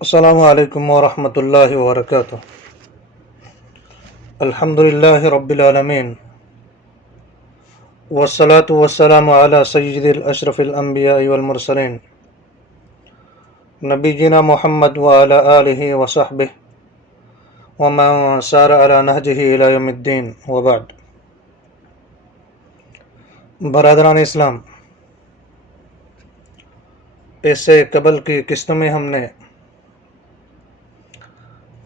السلام علیکم ورحمۃ اللہ وبرکاتہ۔ الحمد للہ رب العالمین والصلاة والسلام علی سید الاشرف الانبیاء والمرسلین نبینا محمد وعلی آلہ وصحبہ ومن سار علی نہجہ الی یوم الدین وبعد۔ برادران اسلام، اس سے قبل کی قسطوں میں ہم نے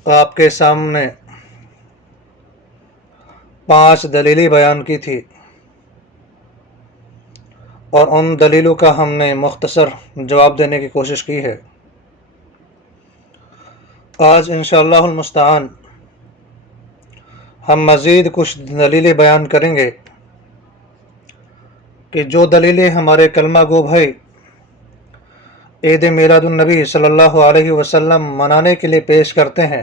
آپ کے سامنے 5 دلیلیں بیان کی تھی، اور ان دلیلوں کا ہم نے مختصر جواب دینے کی کوشش کی ہے۔ آج انشاءاللہ المستعان ہم مزید کچھ دلیلیں بیان کریں گے کہ جو دلیلیں ہمارے کلمہ گو بھائی عید میلاد النبی صلی اللہ علیہ وسلم منانے کے لیے پیش کرتے ہیں،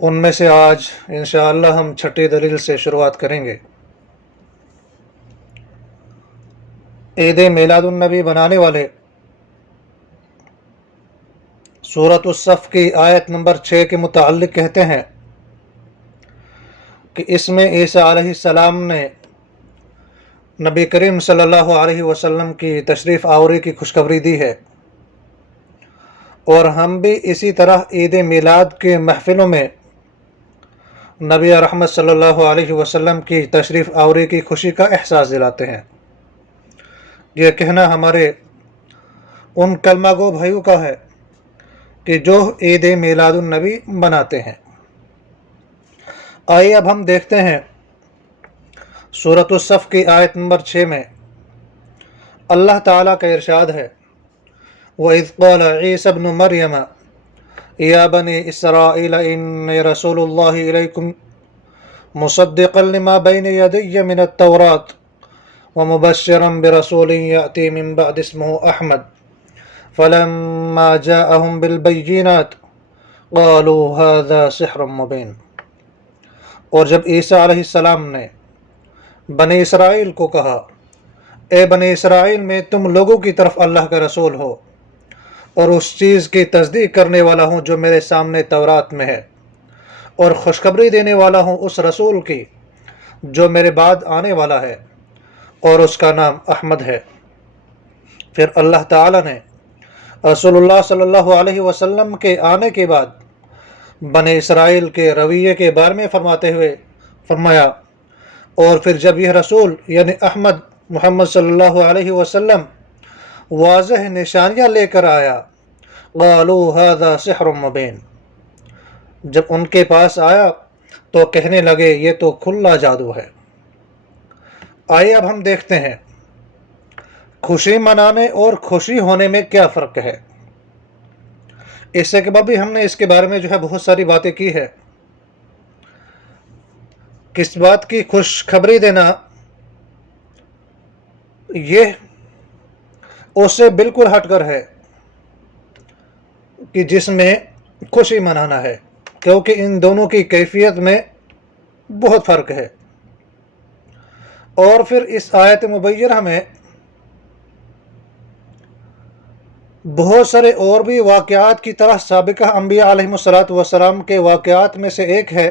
ان میں سے آج انشاءاللہ ہم 6ٹھی دلیل سے شروعات کریں گے۔ عید میلاد النبی بنانے والے سورۃ الصف کی آیت نمبر 6 کے متعلق کہتے ہیں کہ اس میں عیسیٰ علیہ السلام نے نبی کریم صلی اللہ علیہ وسلم کی تشریف آوری کی خوشخبری دی ہے، اور ہم بھی اسی طرح عید میلاد کے محفلوں میں نبی رحمت صلی اللہ علیہ وسلم کی تشریف آوری کی خوشی کا احساس دلاتے ہیں۔ یہ کہنا ہمارے ان کلمہ گو بھائیوں کا ہے کہ جو عید میلاد النبی مناتے ہیں۔ آئیے اب ہم دیکھتے ہیں سورۃ الصف کی آیت نمبر 6 میں اللہ تعالیٰ کا ارشاد ہے، وَإِذْ قَالَ عِيسَى ابْنُ مَرْيَمَ يَا بَنِي إِسْرَائِيلَ إِنِّي رَسُولُ اللَّهِ إِلَيْكُمْ مُصَدِّقًا لِمَا بَيْنَ يَدَيَّ مِنَ التَّوْرَاةِ وَمُبَشِّرًا بِرَسُولٍ يَأْتِي مِن بَعْدِي اسْمُهُ أَحْمَدُ فَلَمَّا جَاءَهُم بِالْبَيِّنَاتِ قَالُوا هَذَا سِحْرٌ مُبِينٌ۔ اور جب عیسیٰ علیہ السلام نے بنی اسرائیل کو کہا، اے بنی اسرائیل، میں تم لوگوں کی طرف اللہ کا رسول ہو اور اس چیز کی تصدیق کرنے والا ہوں جو میرے سامنے تورات میں ہے، اور خوشخبری دینے والا ہوں اس رسول کی جو میرے بعد آنے والا ہے، اور اس کا نام احمد ہے۔ پھر اللہ تعالیٰ نے رسول اللہ صلی اللہ علیہ وسلم کے آنے کے بعد بنی اسرائیل کے رویے کے بارے میں فرماتے ہوئے فرمایا، اور پھر جب یہ رسول یعنی احمد محمد صلی اللہ علیہ وسلم واضح نشانیاں لے کر آیا، قالوا هذا سحر مبین، جب ان کے پاس آیا تو کہنے لگے یہ تو کھلا جادو ہے۔ آئیے اب ہم دیکھتے ہیں خوشی منانے اور خوشی ہونے میں کیا فرق ہے۔ اس سے بعد بھی ہم نے اس کے بارے میں بہت ساری باتیں کی ہے۔ کس بات کی خوشخبری دینا، یہ اس سے بالکل ہٹ کر ہے کہ جس میں خوشی منانا ہے، کیونکہ ان دونوں کی کیفیت میں بہت فرق ہے۔ اور پھر اس آیت مبینہ میں بہت سارے اور بھی واقعات کی طرح سابقہ انبیاء علیہ السلام کے واقعات میں سے ایک ہے،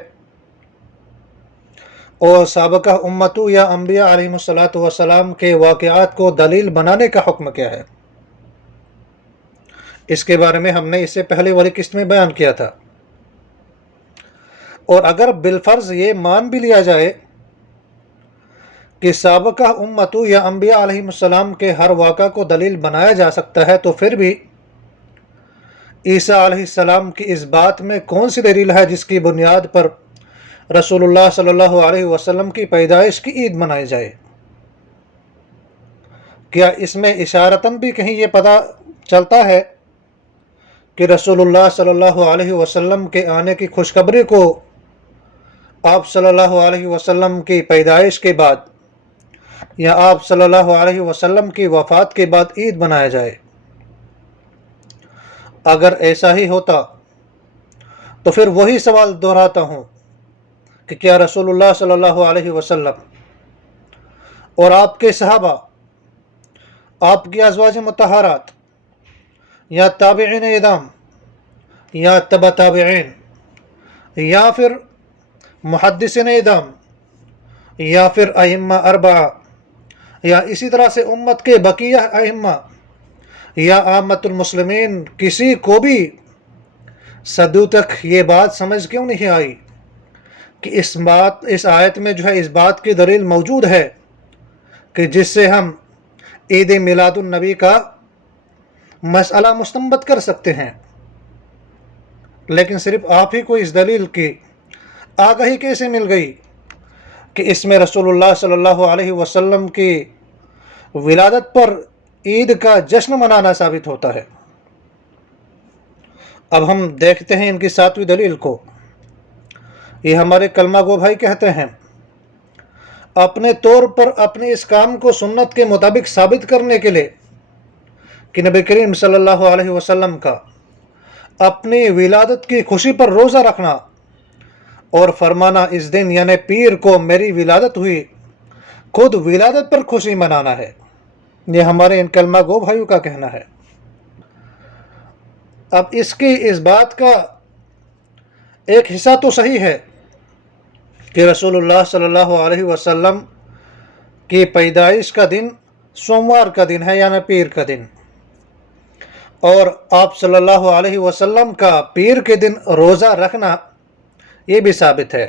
اور سابقہ امتوں یا انبیاء علیہ السلام کے واقعات کو دلیل بنانے کا حکم کیا ہے۔ اس کے بارے میں ہم نے اس سے پہلے والی قسط میں بیان کیا تھا۔ اور اگر بالفرض یہ مان بھی لیا جائے کہ سابقہ امتوں یا انبیاء علیہ السلام کے ہر واقعہ کو دلیل بنایا جا سکتا ہے، تو پھر بھی عیسیٰ علیہ السلام کی اس بات میں کون سی دلیل ہے جس کی بنیاد پر رسول اللہ صلی اللہ علیہ وسلم کی پیدائش کی عید منائی جائے؟ کیا اس میں اشارتاً بھی کہیں یہ پتہ چلتا ہے کہ رسول اللہ صلی اللہ علیہ وسلم کے آنے کی خوشخبری کو آپ صلی اللہ علیہ وسلم کی پیدائش کے بعد یا آپ صلی اللہ علیہ وسلم کی وفات کے بعد عید بنایا جائے؟ اگر ایسا ہی ہوتا تو پھر وہی سوال دہراتا ہوں کہ کیا رسول اللہ صلی اللہ علیہ وسلم اور آپ کے صحابہ، آپ کی ازواج مطہرات یا تابعین ادام یا تبع تابعین یا پھر محدثین ادام یا پھر ائمہ اربعہ یا اسی طرح سے امت کے بقیہ ائمہ یا عامت المسلمین، کسی کو بھی صدیوں تک یہ بات سمجھ کیوں نہیں آئی کہ اس آیت میں جو ہے اس بات کی دلیل موجود ہے کہ جس سے ہم عید میلاد النبی کا مسئلہ مستنبط کر سکتے ہیں، لیکن صرف آپ ہی کو اس دلیل کی آگاہی کیسے مل گئی کہ اس میں رسول اللہ صلی اللہ علیہ وسلم کی ولادت پر عید کا جشن منانا ثابت ہوتا ہے؟ اب ہم دیکھتے ہیں ان کی 7ویں دلیل کو۔ یہ ہمارے کلمہ گو بھائی کہتے ہیں اپنے طور پر اپنے اس کام کو سنت کے مطابق ثابت کرنے کے لیے کہ نبی کریم صلی اللہ علیہ وسلم کا اپنی ولادت کی خوشی پر روزہ رکھنا اور فرمانا اس دن یعنی پیر کو میری ولادت ہوئی، خود ولادت پر خوشی منانا ہے، یہ ہمارے ان کلمہ گو بھائیوں کا کہنا ہے۔ اب اس بات کا ایک حصہ تو صحیح ہے کہ رسول اللہ صلی اللہ علیہ وسلم کی پیدائش کا دن سوموار کا دن ہے یعنی پیر کا دن، اور آپ صلی اللہ علیہ وسلم کا پیر کے دن روزہ رکھنا یہ بھی ثابت ہے۔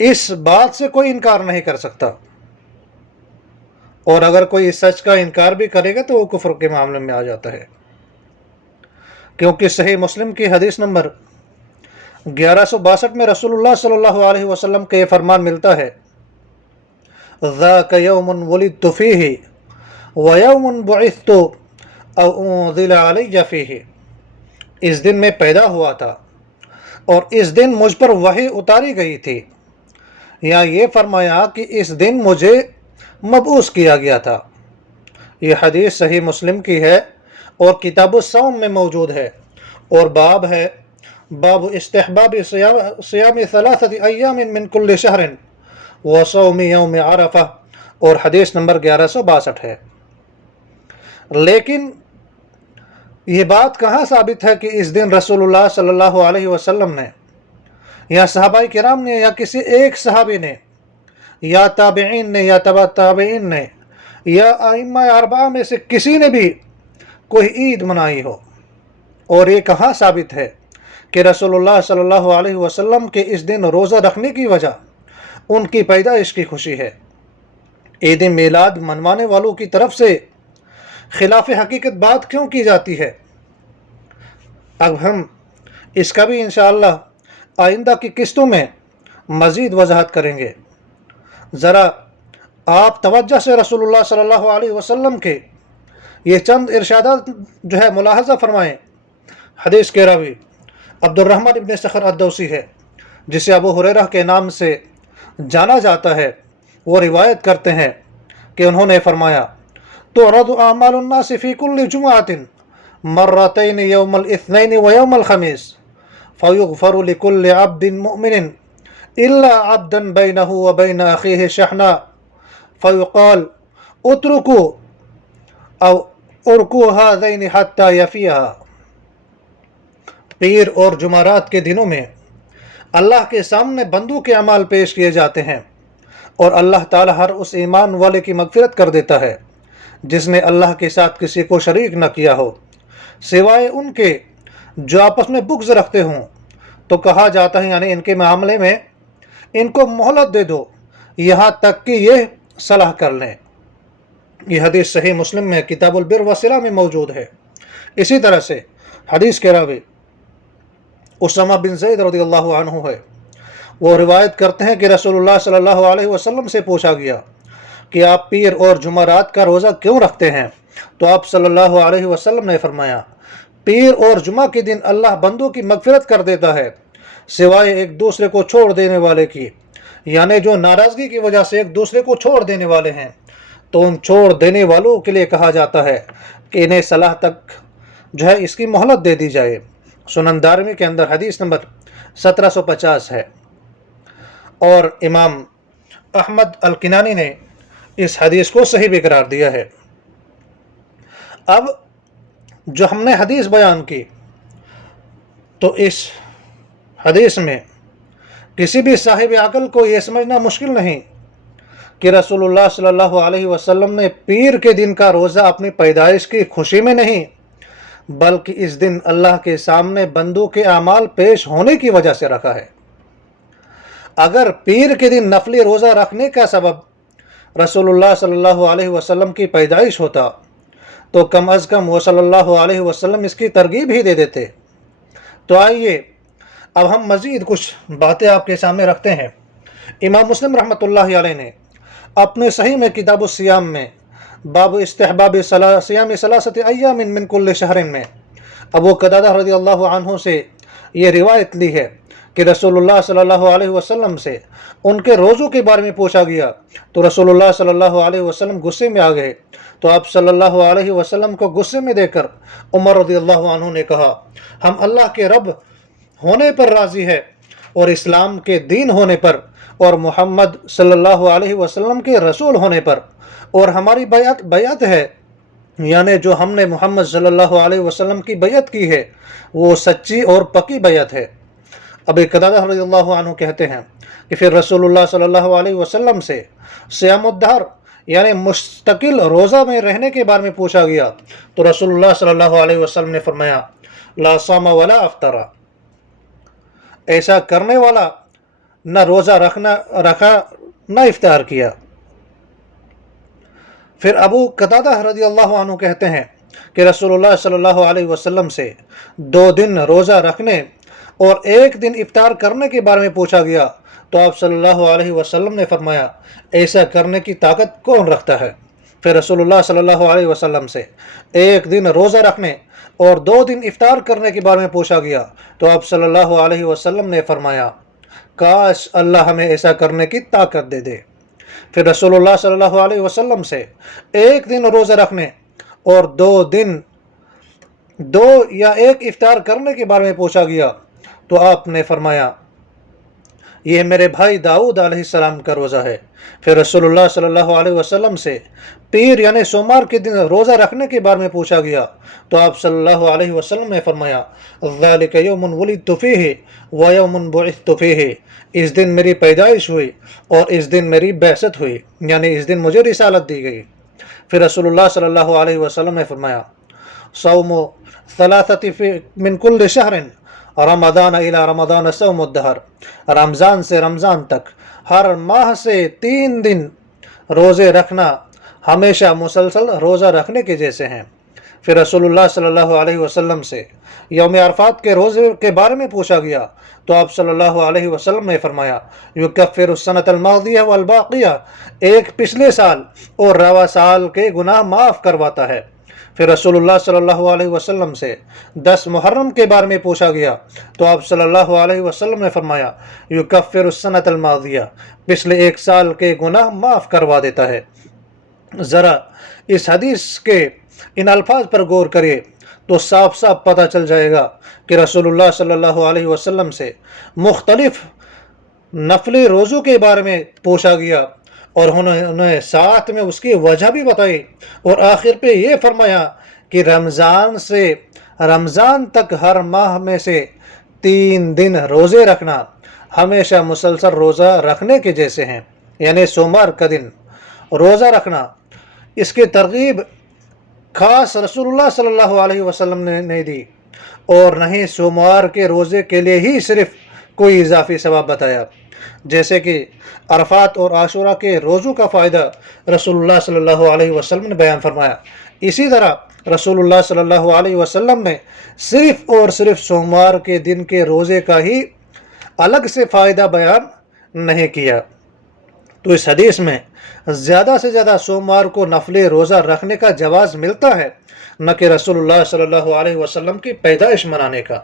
اس بات سے کوئی انکار نہیں کر سکتا، اور اگر کوئی اس سچ کا انکار بھی کرے گا تو وہ کفر کے معاملے میں آ جاتا ہے، کیونکہ صحیح مسلم کی حدیث نمبر 1162 میں رسول اللہ صلی اللہ علیہ وسلم کا یہ فرمان ملتا ہے، ذاک یوم ولدت فیہ ویوم بعثت او انزل علی فیہ، اس دن میں پیدا ہوا تھا اور اس دن مجھ پر وحی اتاری گئی تھی، یا یہ فرمایا کہ اس دن مجھے مبعوث کیا گیا تھا۔ یہ حدیث صحیح مسلم کی ہے اور کتاب الصوم میں موجود ہے، اور باب ہے باب استحباب صیام 3 ایام من کل شہر وصوم یوم عرفہ، اور حدیث نمبر 1162 ہے۔ لیکن یہ بات کہاں ثابت ہے کہ اس دن رسول اللہ صلی اللہ علیہ وسلم نے یا صحابہ کرام نے یا کسی ایک صحابی نے یا تابعین نے یا تبع تابعین نے یا ائمہ اربعہ میں سے کسی نے بھی کوئی عید منائی ہو؟ اور یہ کہاں ثابت ہے کہ رسول اللہ صلی اللہ علیہ وسلم کے اس دن روزہ رکھنے کی وجہ ان کی پیدائش کی خوشی ہے؟ عید میلاد منوانے والوں کی طرف سے خلاف حقیقت بات کیوں کی جاتی ہے؟ اب ہم اس کا بھی انشاءاللہ آئندہ کی قسطوں میں مزید وضاحت کریں گے۔ ذرا آپ توجہ سے رسول اللہ صلی اللہ علیہ وسلم کے یہ چند ارشادات جو ہے ملاحظہ فرمائیں۔ حدیث کے راوی عبد الرحمن ابن صخر الدوسی ہے، جسے ابو ہریرہ کے نام سے جانا جاتا ہے، وہ روایت کرتے ہیں کہ انہوں نے فرمایا تعرض اعمال الناس فی کل جمعۃ مرتين یوم الاثنین ویوم الخمیس فیغفر لكل عبد مؤمن الا عبدا بینہ وبین اخیہ شحنا فیقال اترکوا او ارکوا هذین حتی یفیہا۔ پیر اور جمعرات کے دنوں میں اللہ کے سامنے بندوں کے اعمال پیش کیے جاتے ہیں، اور اللہ تعالی ہر اس ایمان والے کی مغفرت کر دیتا ہے جس نے اللہ کے ساتھ کسی کو شریک نہ کیا ہو، سوائے ان کے جو آپس میں بغض رکھتے ہوں، تو کہا جاتا ہے یعنی ان کے معاملے میں ان کو مہلت دے دو یہاں تک کہ یہ صلح کر لیں۔ یہ حدیث صحیح مسلم میں کتاب البر والصلہ میں موجود ہے۔ اسی طرح سے حدیث کے راوی اسامہ بن زید رضی اللہ عنہ ہے، وہ روایت کرتے ہیں کہ رسول اللہ صلی اللہ علیہ وسلم سے پوچھا گیا کہ آپ پیر اور جمعرات کا روزہ کیوں رکھتے ہیں؟ تو آپ صلی اللہ علیہ وسلم نے فرمایا پیر اور جمعہ کے دن اللہ بندوں کی مغفرت کر دیتا ہے سوائے ایک دوسرے کو چھوڑ دینے والے کی، یعنی جو ناراضگی کی وجہ سے ایک دوسرے کو چھوڑ دینے والے ہیں، تو ان چھوڑ دینے والوں کے لیے کہا جاتا ہے کہ انہیں صلاح تک جو ہے اس کی مہلت دے دی جائے۔ سنن دارمی کے اندر حدیث نمبر 1750 ہے، اور امام احمد الکنانی نے اس حدیث کو صحیح بھی قرار دیا ہے۔ اب جو ہم نے حدیث بیان کی، تو اس حدیث میں کسی بھی صاحب عقل کو یہ سمجھنا مشکل نہیں کہ رسول اللہ صلی اللہ علیہ وسلم نے پیر کے دن کا روزہ اپنی پیدائش کی خوشی میں نہیں، بلکہ اس دن اللہ کے سامنے بندوں کے اعمال پیش ہونے کی وجہ سے رکھا ہے۔ اگر پیر کے دن نفلی روزہ رکھنے کا سبب رسول اللہ صلی اللہ علیہ وسلم کی پیدائش ہوتا تو کم از کم وہ صلی اللہ علیہ وسلم اس کی ترغیب ہی دے دیتے۔ تو آئیے اب ہم مزید کچھ باتیں آپ کے سامنے رکھتے ہیں۔ امام مسلم رحمۃ اللہ علیہ نے اپنے صحیح میں کتاب الصیام میں باب استحباب صیام ثلاثۃ ایام من کل شہر میں ابو قتادہ رضی اللہ عنہ سے یہ روایت لی ہے کہ رسول اللہ صلی اللہ علیہ وسلم سے ان کے روزوں کے بارے میں پوچھا گیا تو رسول اللہ صلی اللہ علیہ وسلم غصے میں آ گئے، تو آپ صلی اللہ علیہ وسلم کو غصے میں دیکھ کر عمر رضی اللہ عنہ نے کہا، ہم اللہ کے رب ہونے پر راضی ہے اور اسلام کے دین ہونے پر اور محمد صلی اللہ علیہ وسلم کے رسول ہونے پر، اور ہماری بیعت ہے، یعنی جو ہم نے محمد صلی اللہ علیہ وسلم کی بیعت کی ہے وہ سچی اور پکی بیعت ہے۔ ابو قتادہ رضی اللہ عنہ کہتے ہیں کہ پھر رسول اللہ صلی اللہ علیہ وسلم سے صیام الدہر یعنی مستقل روزہ میں رہنے کے بارے میں پوچھا گیا تو رسول اللہ صلی اللہ علیہ وسلم نے فرمایا، لا صام ولا افطر، ایسا کرنے والا نہ روزہ رکھا نہ افطار کیا۔ پھر ابو قتادہ رضی اللہ عنہ کہتے ہیں کہ رسول اللہ صلی اللہ علیہ وسلم سے 2 دن روزہ رکھنے اور 1 دن افطار کرنے کے بارے میں پوچھا گیا تو آپ صلی اللہ علیہ وسلم نے فرمایا، ایسا کرنے کی طاقت کون رکھتا ہے؟ پھر رسول اللہ صلی اللہ علیہ وسلم سے 1 دن روزہ رکھنے اور 2 دن افطار کرنے کے بارے میں پوچھا گیا تو آپ صلی اللہ علیہ وسلم نے فرمایا، کاش اللہ ہمیں ایسا کرنے کی طاقت دے دے۔ پھر رسول اللہ صلی اللہ علیہ وسلم سے 1 دن روزہ رکھنے اور 2 یا 1 افطار کرنے کے بارے میں پوچھا گیا تو آپ نے فرمایا، یہ میرے بھائی داؤد علیہ السلام کا روزہ ہے۔ پھر رسول اللہ صلی اللہ علیہ وسلم سے پیر یعنی سوموار کے دن روزہ رکھنے کے بارے میں پوچھا گیا تو آپ صلی اللہ علیہ وسلم نے فرمایا، ذالک یوم ولدت فیہ ویوم بعثت فیہ، اس دن میری پیدائش ہوئی اور اس دن میری بعثت ہوئی، یعنی اس دن مجھے رسالت دی گئی۔ پھر رسول اللہ صلی اللہ علیہ وسلم نے فرمایا، صوم ثلاثۃ من کل شہر رمضان الی رمضان صوم الدہر، رمضان سے رمضان تک ہر ماہ سے 3 دن روزے رکھنا ہمیشہ مسلسل روزہ رکھنے کے جیسے ہیں۔ پھر رسول اللہ صلی اللہ علیہ وسلم سے یوم عرفات کے روزے کے بارے میں پوچھا گیا تو آپ صلی اللہ علیہ وسلم نے فرمایا، یکفر السنۃ الماضیہ والباقیہ، ایک پچھلے سال اور رواں سال کے گناہ معاف کرواتا ہے۔ پھر رسول اللہ صلی اللہ علیہ وسلم سے 10 محرم کے بارے میں پوچھا گیا تو آپ صلی اللہ علیہ وسلم نے فرمایا، یکفر السنۃ الماضیہ، پچھلے 1 سال کے گناہ معاف کروا دیتا ہے۔ ذرا اس حدیث کے ان الفاظ پر غور کریے تو صاف صاف پتہ چل جائے گا کہ رسول اللہ صلی اللہ علیہ وسلم سے مختلف نفلی روزوں کے بارے میں پوچھا گیا اور انہوں نے ساتھ میں اس کی وجہ بھی بتائی اور آخر پہ یہ فرمایا کہ رمضان سے رمضان تک ہر ماہ میں سے 3 دن روزے رکھنا ہمیشہ مسلسل روزہ رکھنے کے جیسے ہیں، یعنی سوموار کا دن روزہ رکھنا۔ اس کی ترغیب خاص رسول اللہ صلی اللہ علیہ وسلم نے نہیں دی اور نہ ہی سوموار کے روزے کے لیے ہی صرف کوئی اضافی ثواب بتایا، جیسے کہ عرفات اور عاشورہ کے روزوں کا فائدہ رسول اللہ صلی اللہ علیہ وسلم نے بیان فرمایا۔ اسی طرح رسول اللہ صلی اللہ علیہ وسلم نے صرف اور صرف سوموار کے دن کے روزے کا ہی الگ سے فائدہ بیان نہیں کیا۔ تو اس حدیث میں زیادہ سے زیادہ سوموار کو نفلی روزہ رکھنے کا جواز ملتا ہے، نہ کہ رسول اللہ صلی اللہ علیہ وسلم کی پیدائش منانے کا۔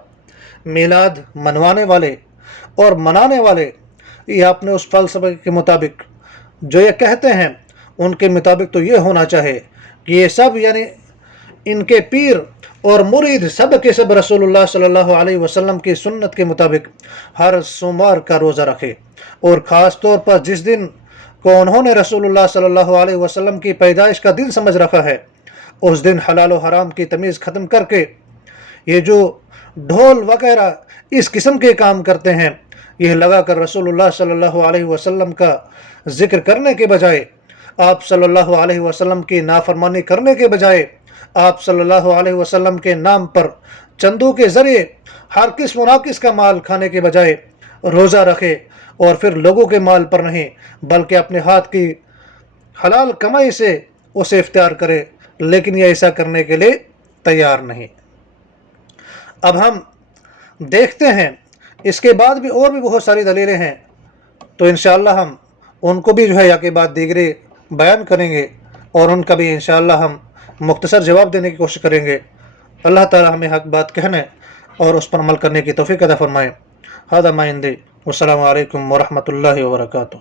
میلاد منوانے والے اور منانے والے یہ اپنے اس فلسفے کے مطابق جو یہ کہتے ہیں ان کے مطابق تو یہ ہونا چاہے کہ یہ سب یعنی ان کے پیر اور مرید سب کے سب رسول اللہ صلی اللہ علیہ وسلم کی سنت کے مطابق ہر سوموار کا روزہ رکھے، اور خاص طور پر جس دن کو انہوں نے رسول اللہ صلی اللہ علیہ وسلم کی پیدائش کا دن سمجھ رکھا ہے اس دن حلال و حرام کی تمیز ختم کر کے یہ جو ڈھول وغیرہ اس قسم کے کام کرتے ہیں، یہ لگا کر رسول اللہ صلی اللہ علیہ وسلم کا ذکر کرنے کے بجائے، آپ صلی اللہ علیہ وسلم کی نافرمانی کرنے کے بجائے، آپ صلی اللہ علیہ وسلم کے نام پر چندوں کے ذریعے ہر قسم و ناقص کا مال کھانے کے بجائے روزہ رکھے، اور پھر لوگوں کے مال پر نہیں بلکہ اپنے ہاتھ کی حلال کمائی سے اسے اختیار کرے، لیکن یہ ایسا کرنے کے لیے تیار نہیں۔ اب ہم دیکھتے ہیں اس کے بعد بھی اور بھی بہت ساری دلیلیں ہیں، تو انشاءاللہ ہم ان کو بھی جو ہے یا کے بعد دیگرے بیان کریں گے، اور ان کا بھی انشاءاللہ ہم مختصر جواب دینے کی کوشش کریں گے۔ اللہ تعالی ہمیں حق بات کہنے اور اس پر عمل کرنے کی توفیق عطا فرمائے۔ ھذا ما عندی، والسلام علیکم ورحمۃ اللہ وبرکاتہ۔